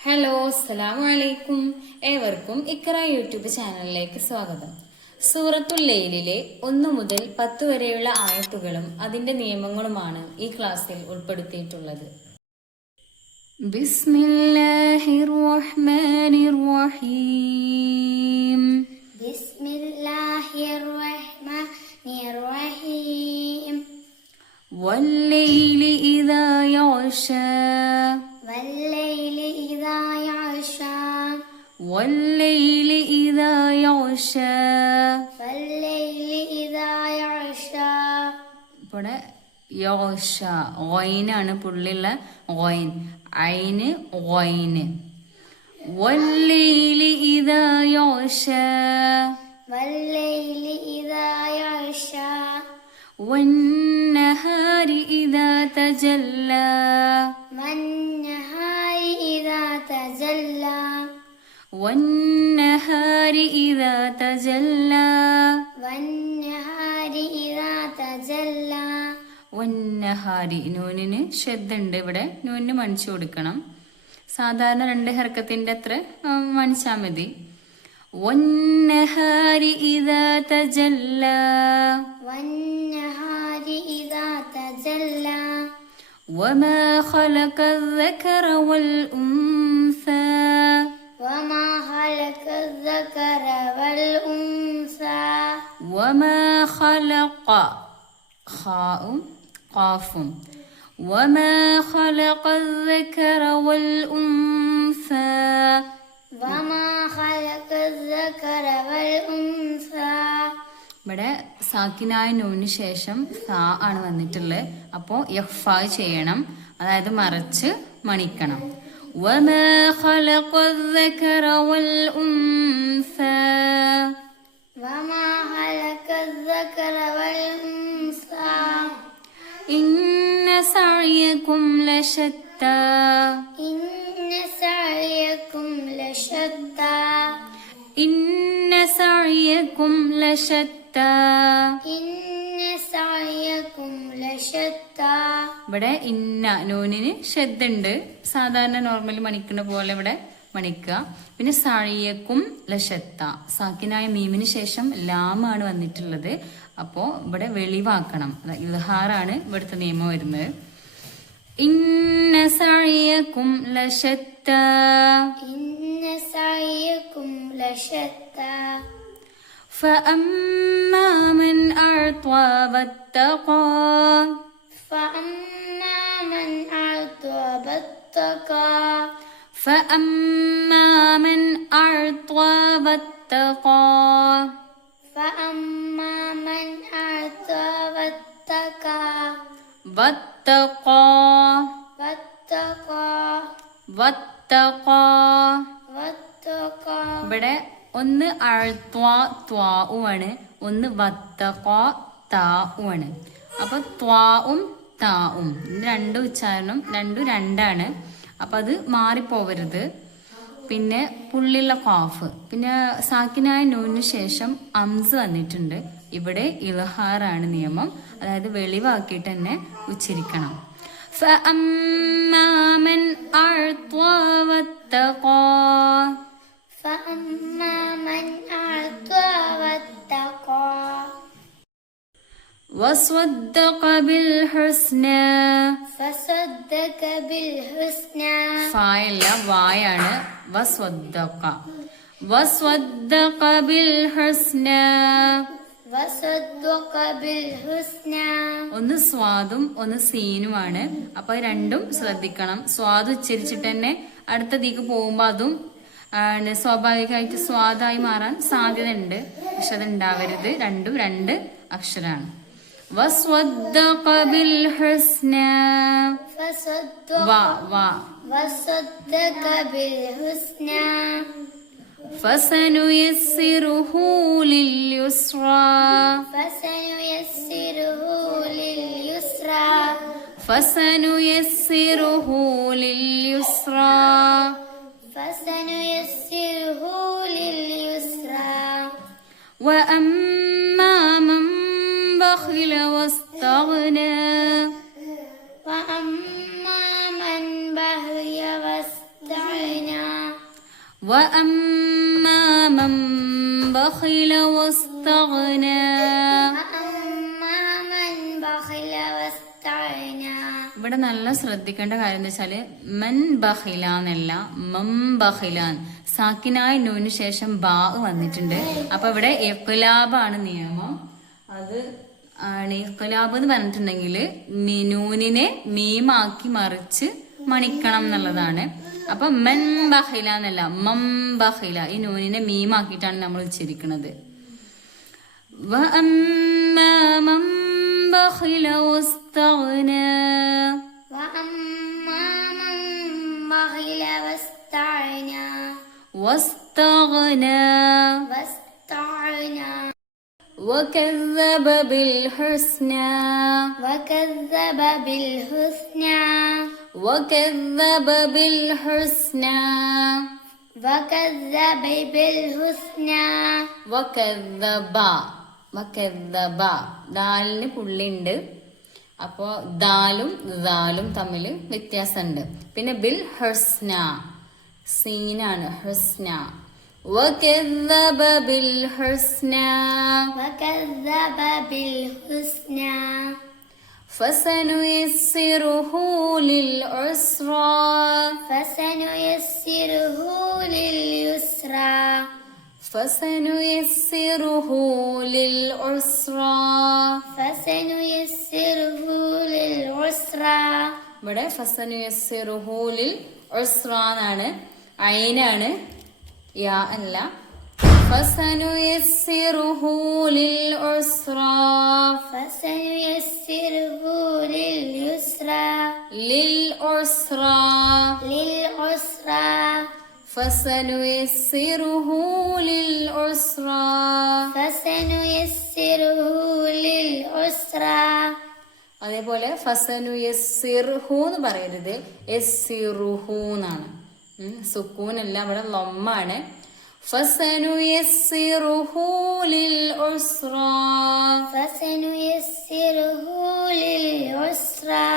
Hello, അസ്സലാമു അലൈക്കും. ഏവർക്കും ഇക്ര യൂട്യൂബ് ചാനലിലേക്ക് സ്വാഗതം. സൂറത്തുൽ ലൈലിലെ 1 മുതൽ 10 വരെയുള്ള ആയത്തുകളും അതിന്റെ നിയമങ്ങളുമാണ് ഈ ക്ലാസ്സിൽ ഉൾപ്പെടുത്തിയിട്ടുള്ളത്. ബിസ്മില്ലാഹിർ റഹ്മാനിർ റഹീം. ബിസ്മില്ലാഹിർ റഹ്മാനിർ റഹീം. വല്ലൈലി ഇദാ യഗ്ശാ. വല്ലൈലി ഇദാ യഗ്ശാ. വല്ലൈലി ഇദാ യഗ്ശാ. വല്ലൈലി ഇദാ യഗ്ശാ. ഇവിടെ യഗ്ശ ഗൈനാണ് പുള്ളിയുള്ള ഗൈൻ. ഐന് ഗൈന്. വല്ലൈലി ഇദാ യഗ്ശാ. വല്ലൈലി ഇദാ യഗ്ശാ. വന്നഹാരി ഇദാ തജല്ലാ. വന്നഹാരി ഇദാ തജല്ലാ. വന്നഹാരി ഇദാ തജല്ലാ. വന്നഹാരി ഇദാ തജല്ലാ. വന്നഹാരി നൂനിന് ശ്രദ്ധയുണ്ട്. ഇവിടെ നൂനിന് മണിച്ചു കൊടുക്കണം. സാധാരണ 2 ഹർക്കത്തിന്റെ അത്ര മണിച്ചാൽ മതി. വന്നഹാരി ഇദാ തജല്ലാ. വന്നഹാരി ഇദാ തജല്ലാ. وما خلق الذكر والأنثى. وما خلق الذكر والأنثى. وما خلق خاء قاف. وما خلق الذكر والأنثى. وما خلق الذكر والأنثى. ഇവിടെ സാക്കിനായ നൂന് ശേഷം സാ ആണ് വന്നിട്ടുള്ളത്. അപ്പോൾ യഫ്ഫ ചെയ്യണം, അതായത് മറച്ച് മണിക്കണം. وما خلق الذكر والأنثى. وما خلق الذكر والأنثى. إن سعيكم لشتى. إن سعيكم لشتى. إن سعيكم لشتى. إن سعيكم لشتى. ഇവിടെ ഇന്ന നൂനിന് ശ്രദ്ധയുണ്ട്. സാധാരണ നോർമലി മണിക്കുന്ന പോലെ ഇവിടെ മണിക്കുക. പിന്നെ സഴിയക്കും ലശത്ത സാക്കിനായ മീമിന് ശേഷം ലാമാണ് വന്നിട്ടുള്ളത്. അപ്പോ ഇവിടെ വെളിവാക്കണം. ഇൽഹാറാണ് ഇവിടുത്തെ നിയമം വരുന്നത്. ഇന്ന സഴിയക്കും ലശത്ത. إن سعيكم لشتى. فأما من أعطى واتقى. فأما من أعطى واتقى. فأما من أعطى واتقى. فأما من أعطى واتقى. واتقى. واتقى. واتقى. واتقى. ഇവിടെ ഒന്ന് ത്വാഉമാണ്, ഒന്ന് വത്തഖാ താഉമാണ്. അപ്പൊ ത്വാഉം താഉം രണ്ട് ഉച്ചാരണം രണ്ടും രണ്ടാണ്. അപ്പൊ അത് മാറിപ്പോവരുത്. പിന്നെ പുള്ളിയുള്ള ഖാഫ്, പിന്നെ സാക്കിനായ നൂനിന് ശേഷം അംസ് വന്നിട്ടുണ്ട്. ഇവിടെ ഇൽഹാറാണ് നിയമം, അതായത് വെളിവാക്കിയിട്ട് തന്നെ ഉച്ചരിക്കണം. فأما من أعطى واتقى. فأما من أعطى واتقى. وصدق بالحسنى. فصدق بالحسنى. ഫായല്ല വായാണ്. വസ്വദ്ദഖ. വസ്വദ്ദഖ ബിൽഹുസ്നാ. وصدق بالحسنى. ഒന്ന് സ്വാദും ഒന്ന് സീനുമാണ്. അപ്പൊ രണ്ടും ശ്രദ്ധിക്കണം. സ്വാദ് ഉച്ചരിച്ചിട്ട് തന്നെ അടുത്തതിക്ക് പോകുമ്പോ അതും സ്വാഭാവികമായിട്ട് സ്വാദായി മാറാൻ സാധ്യത ഉണ്ട്. പക്ഷെ അത് ഉണ്ടാവരുത്. രണ്ടും 2 അക്ഷരാണ്. വസ്വദ്ദഖ ബിൽഹുസ്നാ. വാ വാ. وصدق بالحسنى. فسنيسره لليسرى. فسنيسره لليسرى. فسنيسره لليسرى. فسنيسره لليسرى. وأما من بخل واستغنى. وأما من بخل واستغنى. وأما من بخل واستغنى وأما من بخل واستغنى. ഇവിടെ നല്ല ശ്രദ്ധിക്കേണ്ട കാര്യം എന്താ വെച്ചാല് മൻ ബഖില എന്നല്ല മം ബഖിലാൻ. സാക്കിനായ നൂന് ശേഷം ബാ വന്നിട്ടുണ്ട്. അപ്പൊ ഇവിടെ ഇഖ്ലാബാണ് നിയമം. അത് ആണ് ഇഖ്ലാബ് എന്ന് പറഞ്ഞിട്ടുണ്ടെങ്കിൽ നൂനിനെ മീമാക്കി മറിച്ച് മണിക്കണം എന്നുള്ളതാണ്. അപ്പൊ മൻ ബഖില എന്നല്ല മം ബഖില. ഈ നൂനിനെ മീമാക്കിയിട്ടാണ് നമ്മൾ ഉച്ചരിക്കുന്നത്. വഅമ്മാ മൻ ബഖില വസ്തഗ്നാ وأما من بخل واستغنى واستغنى وكذب بالحسنى وكذب بالحسنى وكذب بالحسنى وكذب بالحسنى وكذب وكذب ദാലിന് പുള്ളിയുണ്ട്. അപ്പോൾ ദാലും ദാലും തമ്മിൽ വ്യത്യാസമുണ്ട്. പിന്നെ ബിൽ ഹുസ്ന സീനാണ് ഹുസ്ന. وكذب بالحسنى وكذب بالحسنى فسنيسره للعسرى فسنيسره لليسرى فسنيسره للعسرى فسنيسره للعسرى. ഇവിടെ ഫസനുയസ്സിറുഹു ലിൽ ഉസ്ര എന്നാണ്. ഐനാണ്, യാ അല്ല. ഫസനുയസ്സിറുഹു ലിൽ ഉസ്ര فسنيسره لليسرى ലിൽ ഉസ്ര للعسرى فسنيسره للعسرى فسنيسره للعسرى. അതേപോലെ ഫസനുയസ്സിർഹു എന്ന് പറയരുത്, യസ്സിറുഹു എന്നാണ്. സുക്കൂനല്ല, ഇവിടെ ലൊമ്മാണ്. ഫസനുയസ്സിറുഹു ലിൽ ഉസ്ര فسنيسره للعسرى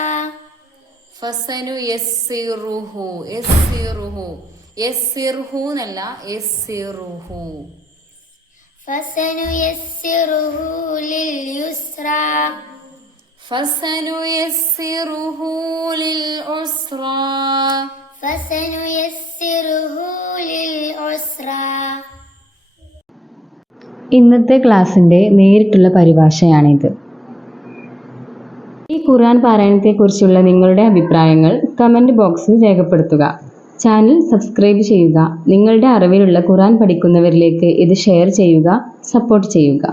ഫസനുയസ്സിറുഹു യസ്സിറുഹു യസ്സിർഹു എന്നല്ല യസ്സിറുഹു. فسنيسره لليسرى فسنيسره للعسرى فسنيسره للعسرى. ഇന്നത്തെ ക്ലാസ്സിന്റെ നേരിട്ടുള്ള പരിഭാഷയാണിത്. ഈ ഖുർആൻ പാരായണത്തെക്കുറിച്ചുള്ള നിങ്ങളുടെ അഭിപ്രായങ്ങൾ കമന്റ് ബോക്സിൽ രേഖപ്പെടുത്തുക. ചാനൽ സബ്സ്ക്രൈബ് ചെയ്യുക. നിങ്ങളുടെ അറിവിലുള്ള ഖുർആൻ പഠിക്കുന്നവരിലേക്ക് ഇത് ഷെയർ ചെയ്യുക, സപ്പോർട്ട് ചെയ്യുക.